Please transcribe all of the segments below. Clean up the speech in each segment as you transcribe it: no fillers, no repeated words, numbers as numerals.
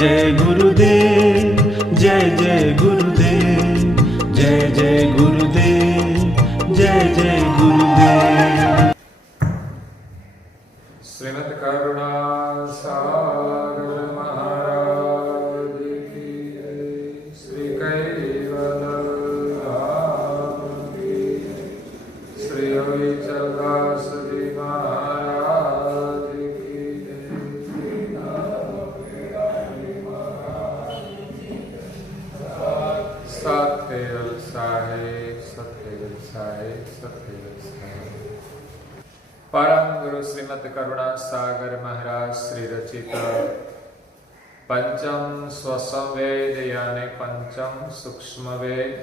जय गुरुदेव, जय जय गुरुदेव, जय जय गुरुदेव, जय जय गुरुदेव। श्रीमद् करुणा सागर महाराज की जय। श्री कैवल धाम की जय। श्री अविचलदास जी महाराज की जय। श्री नारायण महाराज की जय। सत्य साहेब, सत्य साहेब, सत्य साहेब। परम गुरु श्रीमद् करुणा सागर महाराज श्री रचित पंचम स्वसंवेद यानी पंचम सूक्ष्म वेद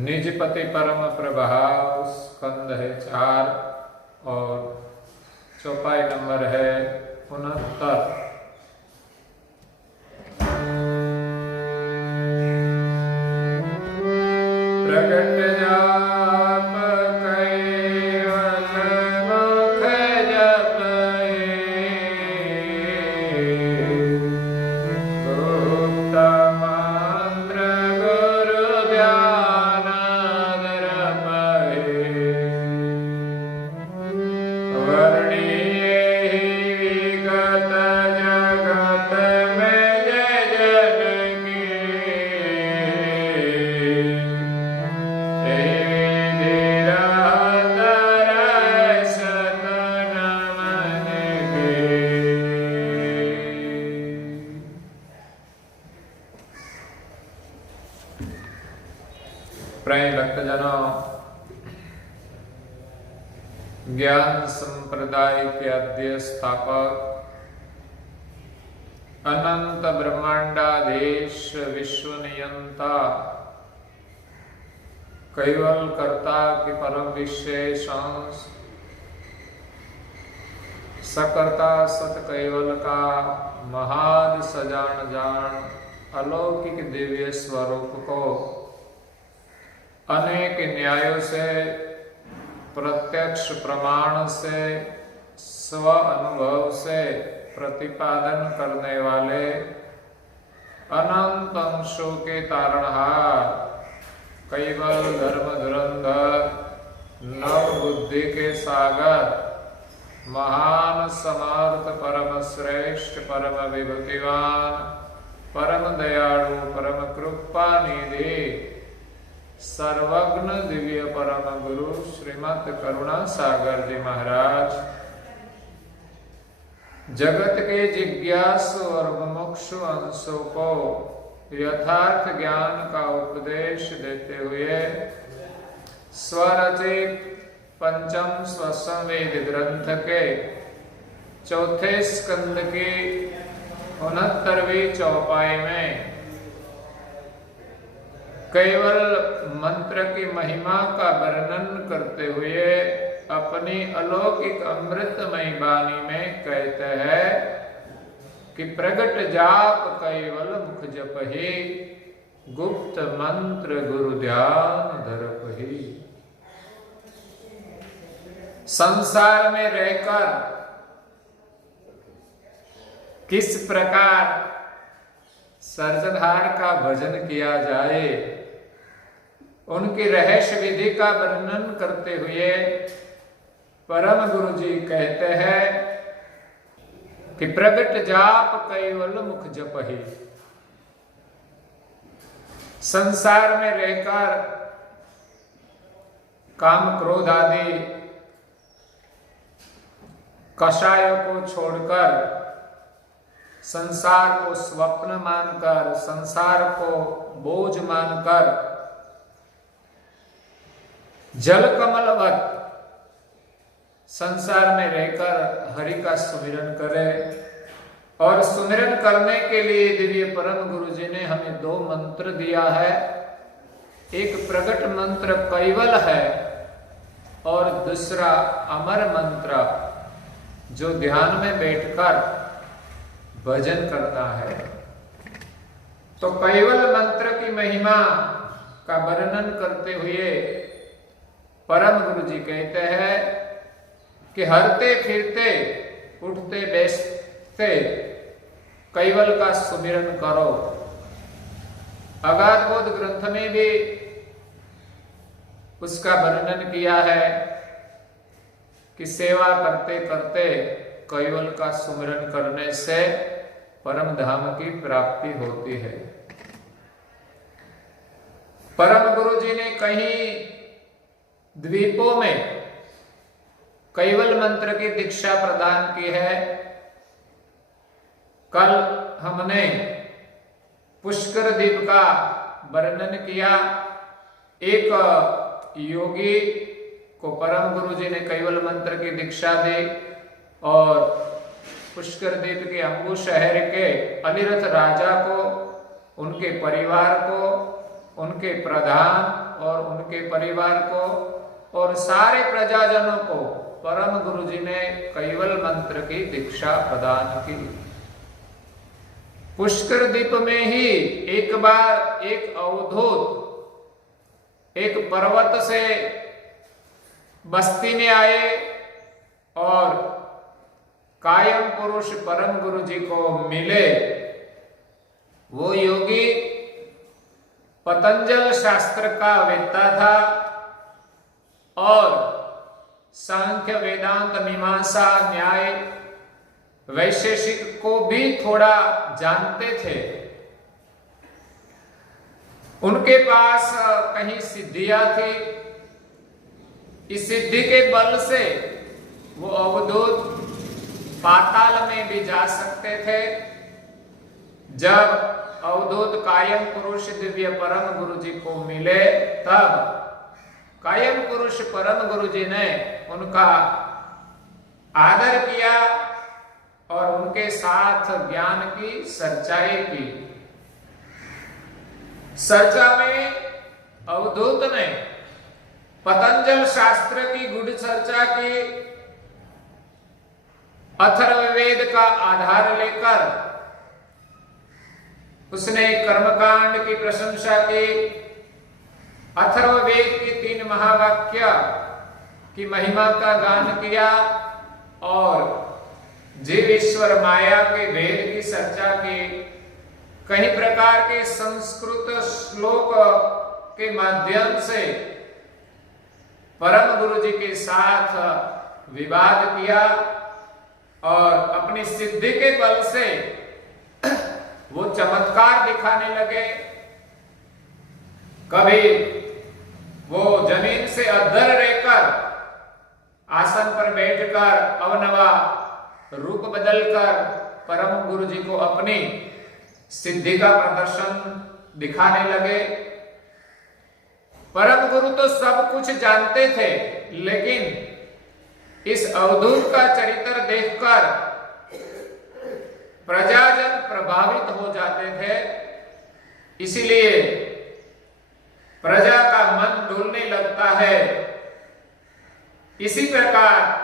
निजपति परम प्रभाव स्कंद है 4 और चौपाई नंबर है 69। प्रगट जाप प्रिय भक्तजनों, ज्ञान संप्रदाय के आद्य स्थापक अनंत ब्रह्मांडाधीश विश्व नियंता कैवल कर्ता की परम विशेष अंश सकर्ता सत कैवल का महान सजान जान अलौकिक दिव्य स्वरूप को अनेक न्यायों से प्रत्यक्ष प्रमाण से स्व अनुभव से प्रतिपादन करने वाले अनंत अंशों के तारणहार कैवल धर्म धुरंधर नव बुद्धि के सागर महान समर्थ परम श्रेष्ठ परम विभूतिवान परम दयालु परम कृपा निधि सर्वज्ञ दिव्य परम गुरु श्रीमद् करुणा सागर जी महाराज जगत के जिज्ञासु और मुमुक्षु अंशों को यथार्थ ज्ञान का उपदेश देते हुए स्वरचित पंचम स्वसंवेद ग्रंथ के चौथे स्कंद की 69वीं चौपाई में केवल मंत्र की महिमा का वर्णन करते हुए अपनी अलौकिक अमृतमयी वाणी में कहते हैं कि प्रगट जाप केवल मुख जप ही गुप्त मंत्र गुरु ध्यान धरप ही। संसार में रहकर किस प्रकार सर्जनहार का भजन किया जाए उनकी रहस्य विधि का वर्णन करते हुए परम गुरु जी कहते हैं कि प्रगट जाप केवल मुख जप ही। संसार में रहकर काम क्रोध आदि कषायों को छोड़कर संसार को स्वप्न मानकर संसार को बोझ मानकर जल कमलवत संसार में रहकर हरि का सुमिरन करें। और सुमिरन करने के लिए दिव्य परम गुरु जी ने हमें 2 मंत्र दिया है। एक प्रगट मंत्र कैवल है और दूसरा अमर मंत्र जो ध्यान में बैठकर भजन करना है। तो कैवल मंत्र की महिमा का वर्णन करते हुए परम गुरु जी कहते हैं कि हरते फिरते उठते बैठते कैवल का सुमिरन करो। अगाध बोध ग्रंथ में भी उसका वर्णन किया है कि सेवा करते करते कैवल का सुमिरन करने से परम धाम की प्राप्ति होती है। परम गुरु जी ने कहीं द्वीपों में कैवल मंत्र की दीक्षा प्रदान की है। कल हमने पुष्कर द्वीप का वर्णन किया। एक योगी को परम गुरु जी ने कैवल मंत्र की दीक्षा दी और पुष्कर द्वीप के अंबु शहर के अनिरथ राजा को, उनके परिवार को, उनके प्रधान और उनके परिवार को और सारे प्रजाजनों को परम गुरु जी ने कैवल मंत्र की दीक्षा प्रदान की। पुष्कर द्वीप में ही एक बार एक अवधूत एक पर्वत से बस्ती में आए और कायम पुरुष परम गुरु जी को मिले। वो योगी पतंजल शास्त्र का वेत्ता था और सांख्य वेदांत मीमांसा न्याय वैशेषिक को भी थोड़ा जानते थे। उनके पास कहीं सिद्धियां थी। इस सिद्धि के बल से वो अवधूत पाताल में भी जा सकते थे। जब अवधूत कायम पुरुष दिव्य परम गुरु जी को मिले तब कायम पुरुष परम गुरु जी ने उनका आदर किया और उनके साथ ज्ञान की चर्चाएं की। चर्चा में अवधूत ने पतंजल शास्त्र की गूढ़ चर्चा की। अथर्ववेद का आधार लेकर उसने कर्मकांड की प्रशंसा की। अथर्ववेद की 3 महावाक्य की महिमा का गान किया और जीव ईश्वर माया के भेद की चर्चा की। कई प्रकार के संस्कृत श्लोक के माध्यम से परम गुरु जी के साथ विवाद किया और अपनी सिद्धि के बल से वो चमत्कार दिखाने लगे। कभी वो जमीन से अद्धर रहकर आसन पर बैठकर अवनवा रूप बदलकर परम गुरु जी को अपनी सिद्धि का प्रदर्शन दिखाने लगे। परम गुरु तो सब कुछ जानते थे, लेकिन इस अवधूत का चरित्र देखकर प्रजाजन प्रभावित हो जाते थे। इसलिए प्रजा का मन डोलने लगता है। इसी प्रकार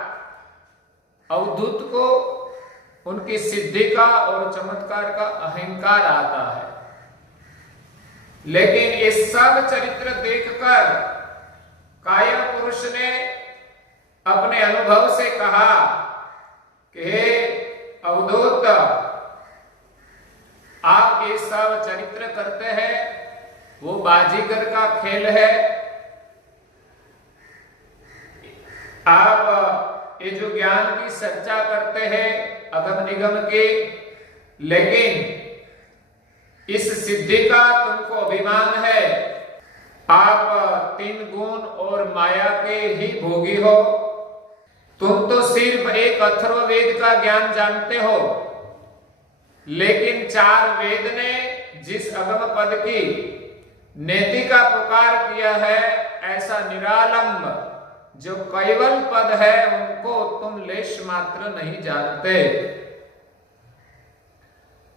अवधूत को उनकी सिद्धि का और चमत्कार का अहंकार आता है। लेकिन ये सब चरित्र देखकर कायम पुरुष ने अपने अनुभव से कहा कि हे अवधूत, आप ये सब चरित्र करते हैं, वो बाजीगर का खेल है। आप ये जो ज्ञान की चर्चा करते हैं अगम निगम के, लेकिन इस सिद्धि का तुमको अभिमान है। आप 3 गुण और माया के ही भोगी हो। तुम तो सिर्फ एक अथर्ववेद का ज्ञान जानते हो, लेकिन 4 वेद ने जिस अगम पद की नेति का पुकार किया है, ऐसा निरालंब जो कैवल पद है उनको तुम लेश मात्र नहीं जानते।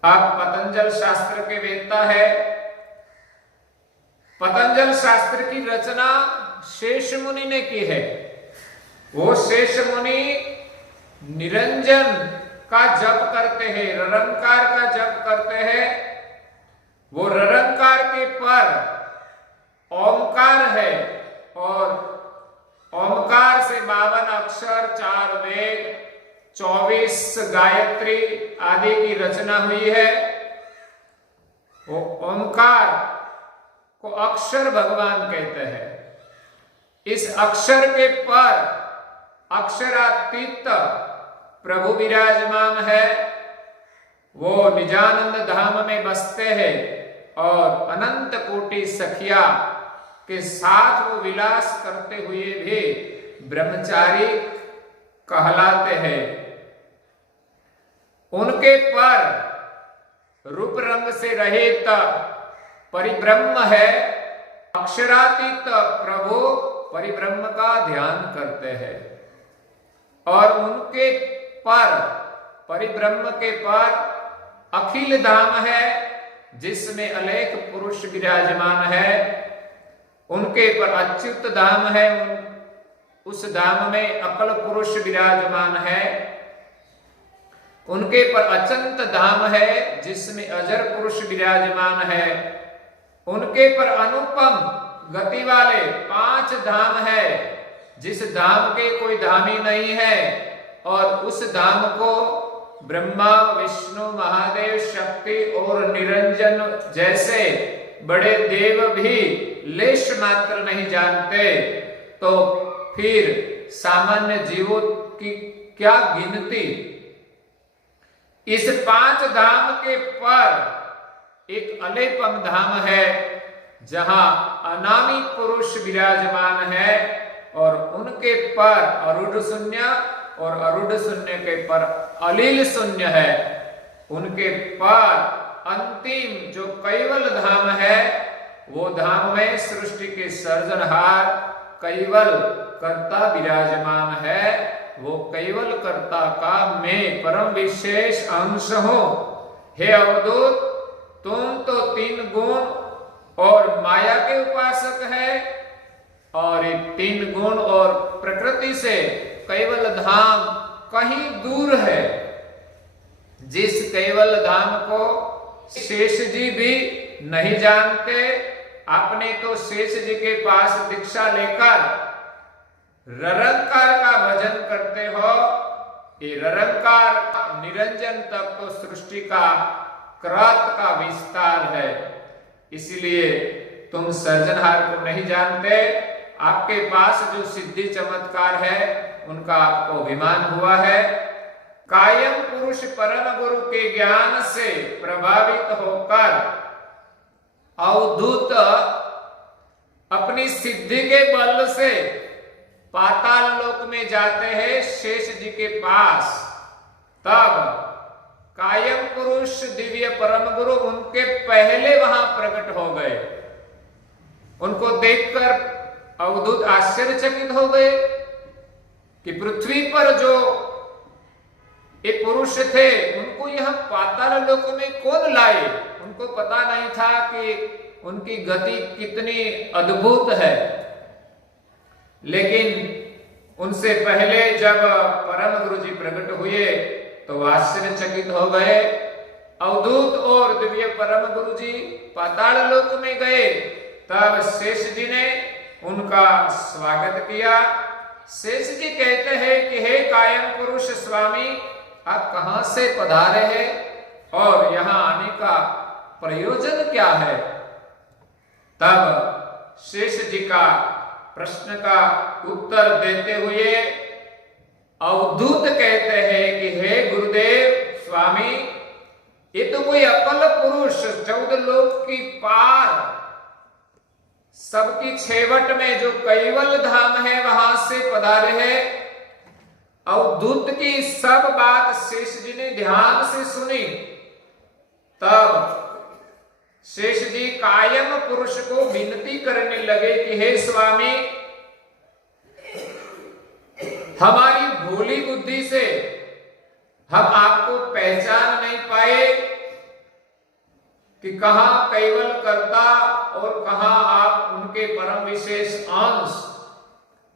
आप पतंजल शास्त्र के वेत्ता है। पतंजल शास्त्र की रचना शेष मुनि ने की है। वो शेष मुनि निरंजन का जप करते हैं, ररंकार का जप करते हैं। वो ररंकार के पर ओमकार है और ओमकार से 52 अक्षर, 4 वेद 24 गायत्री आदि की रचना हुई है। वो ओंकार को अक्षर भगवान कहते हैं। इस अक्षर के पर अक्षरातीत प्रभु विराजमान है। वो निजानंद धाम में बसते हैं और अनंत कोटि सखिया के साथ वो विलास करते हुए भी ब्रह्मचारी कहलाते हैं। उनके पर रूप रंग से रहित परिब्रह्म है। अक्षरातीत प्रभु परिब्रह्म का ध्यान करते हैं और उनके पर परिब्रह्म के पर अखिल धाम है, जिसमें अलेख पुरुष विराजमान है। उनके पर अच्युत धाम है, उस धाम में अकल पुरुष विराजमान है। उनके पर अचंत धाम है, जिसमें अजर पुरुष विराजमान है। उनके पर अनुपम गति वाले 5 धाम है, जिस धाम के कोई धामी नहीं है और उस धाम को ब्रह्मा विष्णु महादेव शक्ति और निरंजन जैसे बड़े देव भी लेश मात्र नहीं जानते, तो फिर सामान्य जीवों की क्या गिनती। इस 5 धाम के पर एक अलेपम धाम है, जहां अनामी पुरुष विराजमान है और उनके पर अरूढ़ शून्य और अरूढ़ शून्य के पर अलील शून्य है। उनके पर अंतिम जो कैवल धाम है, वो धाम में सृष्टि के सर्जनहार कैवल कर्ता विराजमान है। वो कैवल कर्ता का मैं परम विशेष अंश हूं। हे अवधूत, तुम तो 3 गुण और माया के उपासक है और 3 गुण और प्रकृति से कैवल धाम कहीं दूर है। जिस कैवल धाम को शेष जी भी नहीं जानते, आपने तो शेष जी के पास दीक्षा लेकर ररंकार का भजन करते हो। ये ररंकार निरंजन तक तो सृष्टि का क्रांत का विस्तार है, इसलिए तुम सर्जनहार को नहीं जानते। आपके पास जो सिद्धि चमत्कार है, उनका आपको अभिमान हुआ है। कायम पुरुष परम गुरु के ज्ञान से प्रभावित होकर अवधूत अपनी सिद्धि के बल से पाताल लोक में जाते हैं शेष जी के पास। तब कायम पुरुष दिव्य परम गुरु उनके पहले वहां प्रकट हो गए। उनको देखकर अवधूत आश्चर्यचकित हो गए कि पृथ्वी पर जो ये पुरुष थे, उनको यह पाताल लोक में कौन लाए। उनको पता नहीं था कि उनकी गति कितनी अद्भुत है। लेकिन उनसे पहले जब परम गुरु जी प्रकट हुए तो आश्चर्यचकित हो गए। अवधूत और दिव्य परम गुरु जी पाताल लोक में गए। तब शेष जी ने उनका स्वागत किया। शेष जी कहते हैं कि हे कायम पुरुष स्वामी, आप कहां से पधारे हैं और यहां आने का प्रयोजन क्या है। तब शेष जी का प्रश्न का उत्तर देते हुए अवधूत कहते हैं कि हे गुरुदेव स्वामी, ये तो कोई अकल पुरुष 14 लोक की पार सबकी छेवट में जो कैवल धाम है वहां से पधारे हैं। अवधूत की सब बात शेष जी ने ध्यान से सुनी। तब शेष जी कायम पुरुष को विनती करने लगे कि हे स्वामी, हमारी भोली बुद्धि से हम आपको पहचान नहीं पाए कि कहां कैवल कर्ता और कहां आप उनके परम विशेष अंश,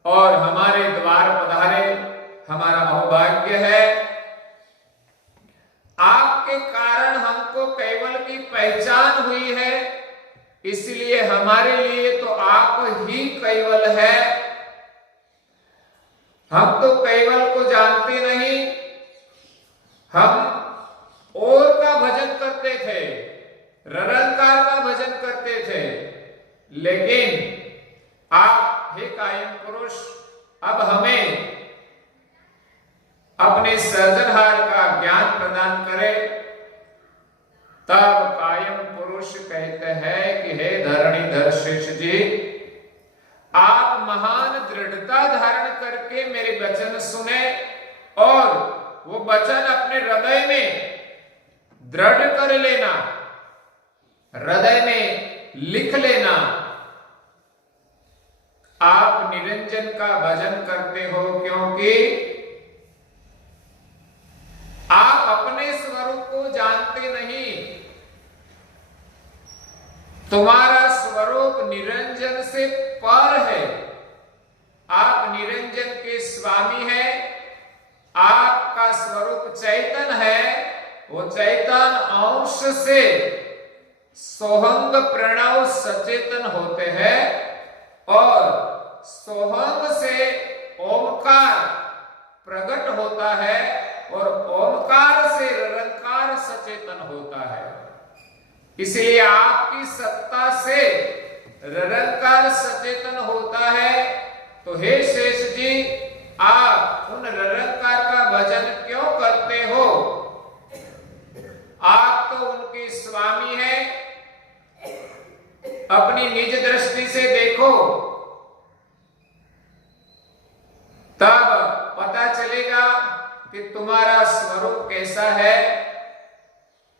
और हमारे द्वार पधारे हमारा अहोभाग्य है। आपके कारण हमको कैवल की पहचान हुई है, इसलिए हमारे लिए तो आप ही कैवल है। हम तो कैवल को जानते नहीं, हम और का भजन करते थे, निरंकार का भजन करते थे, लेकिन आप हे कायम पुरुष अब हमें अपने सृजनहार का ज्ञान प्रदान करें। तब कायम पुरुष कहते हैं कि हे धरणीधर शेष जी, आप महान दृढ़ता धारण करके मेरे वचन सुने और वो वचन अपने हृदय में दृढ़ कर लेना, हृदय में लिख लेना। आप निरंजन का भजन करते हो क्योंकि आप अपने स्वरूप को जानते नहीं। तुम्हारा स्वरूप निरंजन से पर है। आप निरंजन के स्वामी हैं। आपका स्वरूप चैतन है। वो चैतन अंश से सोहंग प्रणव सचेतन होते हैं और सोहंग से ओमकार प्रकट होता है और ओमकार से निरंकार सचेतन होता है। इसलिए आपकी सत्ता से निरंकार सचेतन होता है। तो हे शेष जी, आप उन निरंकार का भजन क्यों करते हो? आप तो उनके स्वामी हैं। अपनी निज दृष्टि से देखो, तब पता चलेगा कि तुम्हारा स्वरूप कैसा है।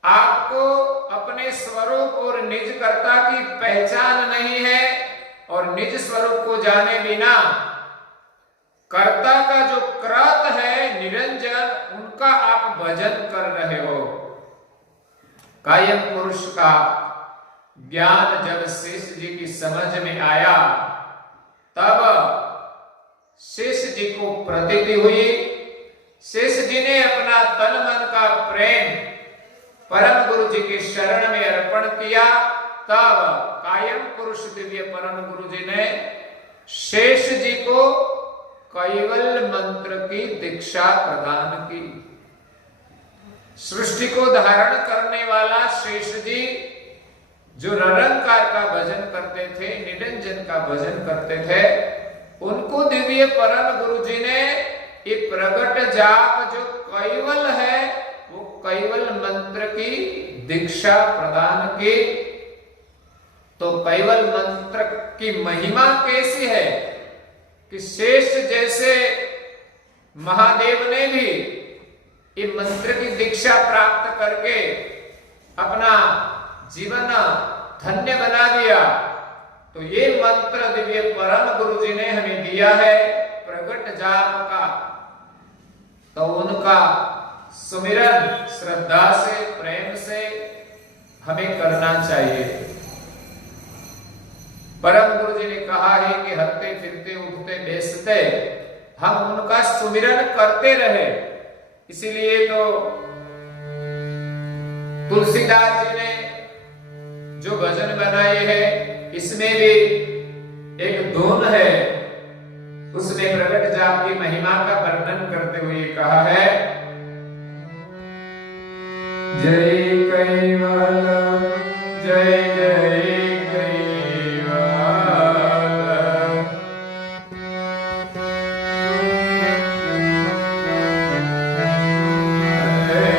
आपको अपने स्वरूप और निज कर्ता की पहचान नहीं है और निज स्वरूप को जाने बिना कर्ता का जो कृत है निरंजन, उनका आप भजन कर रहे हो। कायम पुरुष का ज्ञान जब शेष जी की समझ में आया, तब शेष जी को प्रतीति हुई। शेष जी ने अपना तन मन का प्रेम परम गुरु जी के शरण में अर्पण किया। तब कायम पुरुष दिव्य परम गुरु जी ने शेष जी को कैवल्य मंत्र की दीक्षा प्रदान की। सृष्टि को धारण करने वाला शेष जी जो निरंकार का भजन करते थे, निरंजन का भजन करते थे, उनको दिव्य परम गुरु जी ने ये प्रगट जाप जो कैवल है, वो कैवल मंत्र की दीक्षा प्रदान की। तो कैवल मंत्र की महिमा कैसी है कि शेष जैसे महादेव ने भी ये मंत्र की दीक्षा प्राप्त करके अपना जीवन धन्य बना दिया। तो ये मंत्र दिव्य परम गुरु जी ने हमें दिया है प्रगट जाप का। तो उनका सुमिरन श्रद्धा से, प्रेम से हमें करना चाहिए। परम गुरु जी ने कहा है कि हरते फिरते उठते बैठते हम उनका सुमिरन करते रहे। इसीलिए तो तुलसीदास जी ने जो भजन बनाए हैं, इसमें भी एक धुन है, उसने प्रकट जाप की महिमा का वर्णन करते हुए कहा है, जय कैवल जय जय कैवल,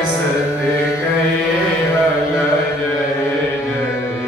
सत्य कैवल जय जय कैवल।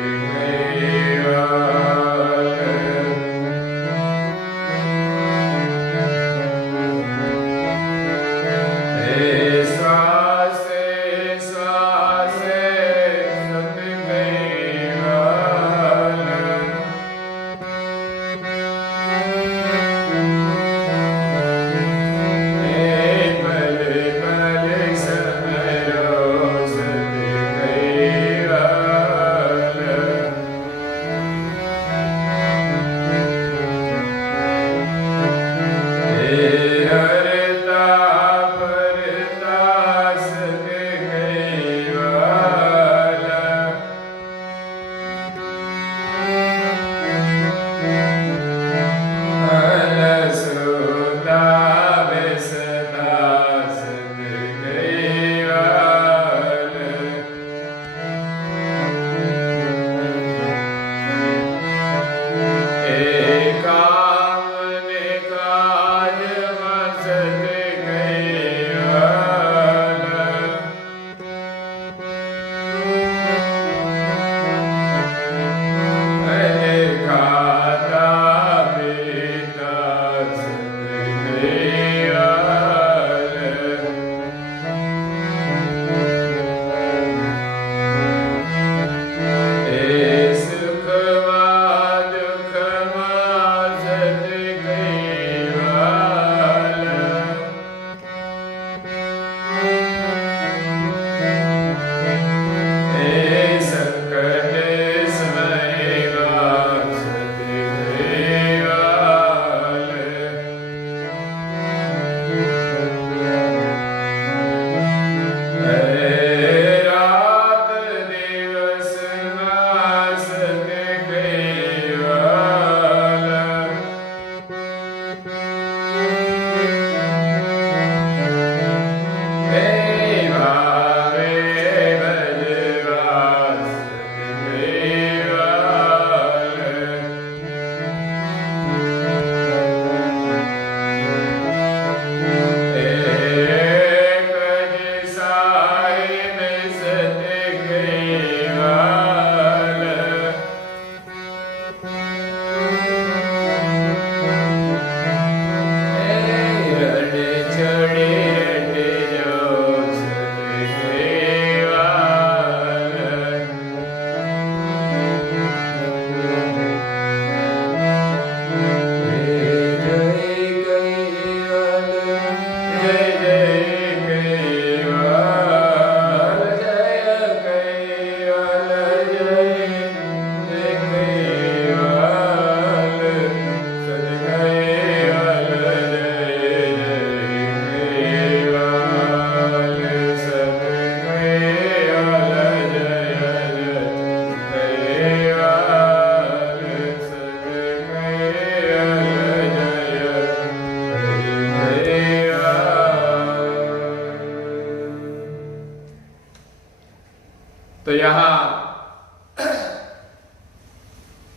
तो यहां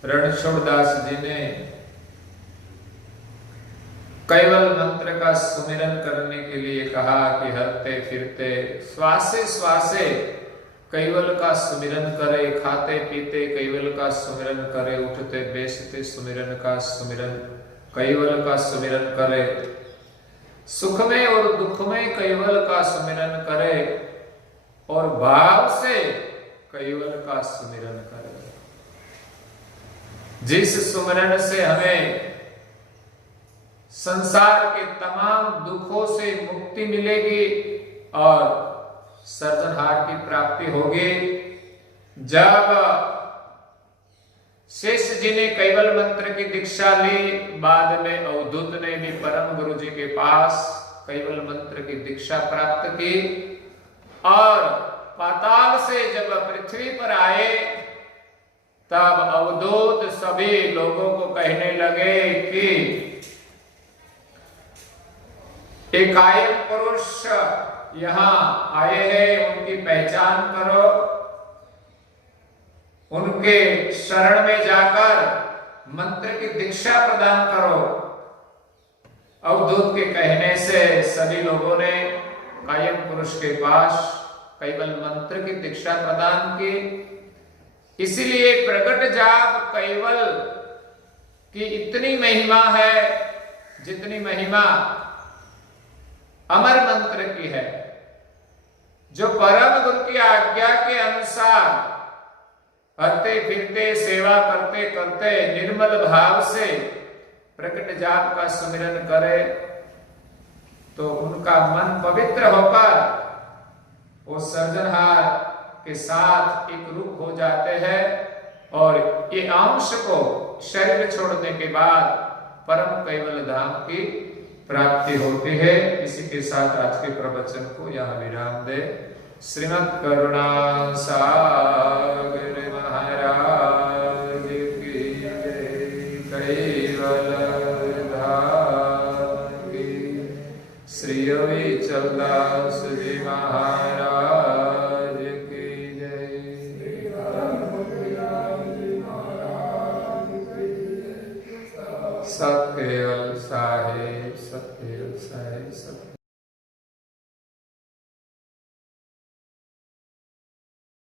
रणछोड़दास जी ने कैवल मंत्र का सुमिरन करने के लिए कहा कि हरते फिरते श्वासे श्वासे कैवल का सुमिरन करे, खाते पीते कैवल का सुमिरन करे, उठते बैठते सुमिरन का सुमिरन कैवल का सुमिरन करे, सुख में और दुख में कैवल का सुमिरन करे और भाव से कैवल का सुमिरन करे। जिस सुमिरन से हमें संसार के तमाम दुखों से मुक्ति मिलेगी और सर्जनहार की प्राप्ति होगी। जब शेष जी ने कैवल मंत्र की दीक्षा ली, बाद में अवधूत ने भी परम गुरु जी के पास कैवल मंत्र की दीक्षा प्राप्त की और पाताल से जब पृथ्वी पर आए तब अवधूत सभी लोगों को कहने लगे कि एक कायम पुरुष यहां आए हैं, उनकी पहचान करो, उनके शरण में जाकर मंत्र की दीक्षा प्रदान करो। अवधूत के कहने से सभी लोगों ने कायम पुरुष के पास कैवल मंत्र की दीक्षा प्रदान की। इसीलिए प्रकट जाप कैवल की इतनी महिमा है जितनी महिमा अमर मंत्र की है, जो परम गुरु की आज्ञा के अनुसार हरते फिरते सेवा करते करते निर्मल भाव से प्रकट जाप का सुमिरन करे तो उनका मन पवित्र होकर वो सर्जनहार के साथ एक रूप हो जाते हैं और ये अंश को शरीर छोड़ने के बाद परम कैवल धाम की प्राप्ति होती है। इसी के साथ आज के प्रवचन को यहाँ विराम दे। श्रीमद् करुणा सागर महाराज की जय, कैवल धाम की, श्री चलदास जी महाराज की जय। सत्य साहिब, सत्य साहिब, सत्य